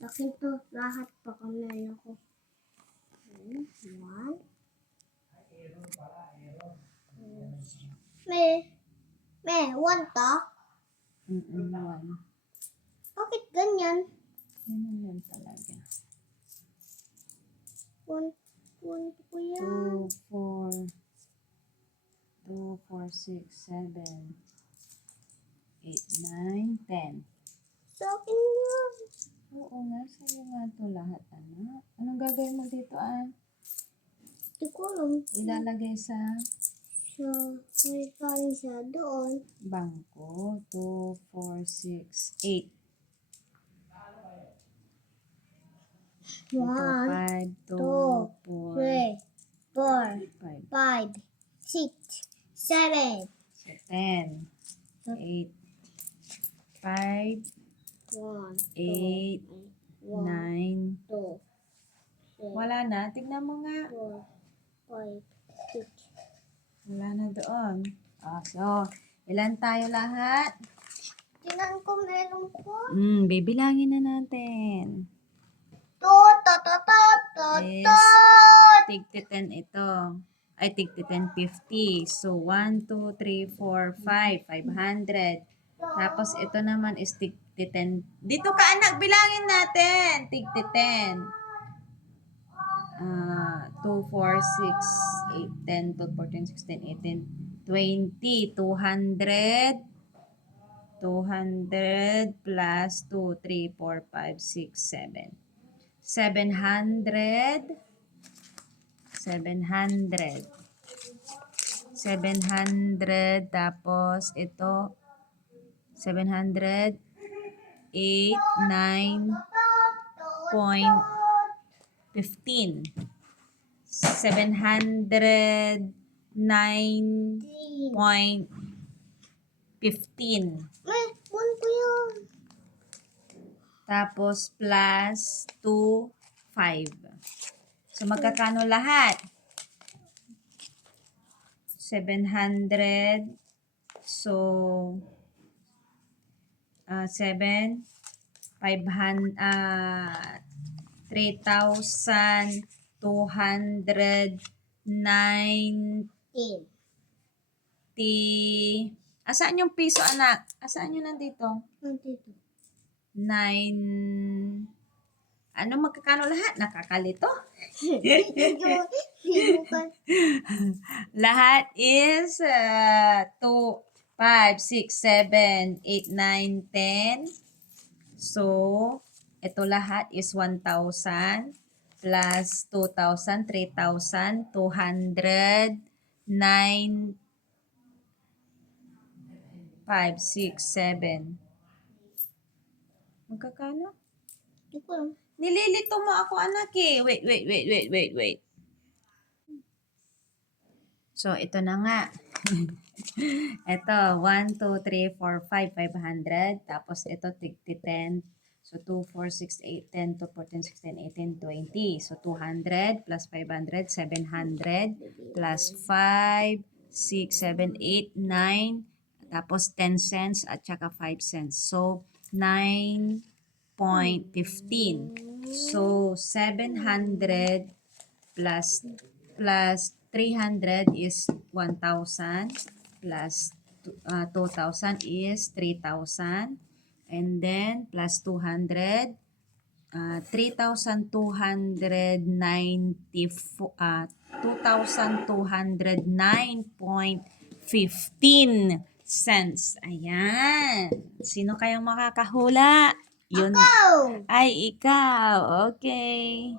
Akin to lahat pa kami ako. One. May, one to? One. Bakit ganyan? Yan talaga. One ko yan. 2, 4, 6, 7, 8, 9, 10. Sa akin yan. Oo nga, sa'yo nga ito lahat, anak. Anong gagawin mo dito, Hindi ko alam. Ilalagay sa May kanin siya doon. bangko. 2, 4, 6, 8. Ito, 1, 5, 2, 3, 4, 5. 5, 6, 7. So, 10, 8, 5, 1, 8, 9. 2, Wala na. Tignan mo nga. 4, 5, 6. Wala na doon. So, ilan tayo lahat? Tinan ko meron ko. Bibilangin na natin. Is tig 10 ito. Ay, tig 10, 50. So, 1, 2, 3, 4, 5. 500. Tapos, ito naman is tig 10. Dito ka, anak, bilangin natin. Tig 10. 2, 4, 6, 8, 10, 12, 14, 16, 18, 20, 200. 200 plus 2, 3, 4, 5, 6, 7. 700. 700. Tapos ito 700. 8, 9.15. 709.15. May, one ko yan. Tapos plus 2, 5. So magkakano lahat? 700. So 7, 500, 3,290. Asaan yung piso, anak? Asaan yung nandito? Nandito. 9. Ano magkakano lahat? Nakakalito? Lahat is 2, 5, 6, 7, 8, 9, 10. So, ito lahat is 1,000 plus 2,000, 3,200, 9, 5, 6, 7. Magkakano? Hindi ko alam. Nililito mo ako, anak eh. Wait. So, ito na nga. Ito, 1, 2, 3, 4, 5, 500. Tapos, ito, tig 10. So, 2, 4, 6, 8, 10, 2, 14, 16, 18, 20. So, 200 plus 500, 700 plus 5, 6, 7, 8, 9. Tapos, 10 cents at saka 5 cents. So, 9.15. So, 700 plus 300 is 1,000 plus 2,000 is 3,000, and then plus 200, 2,209.15 cents. Ayan. Sino kayang makakahula? Yun. Go! Ay, ikaw. Okay.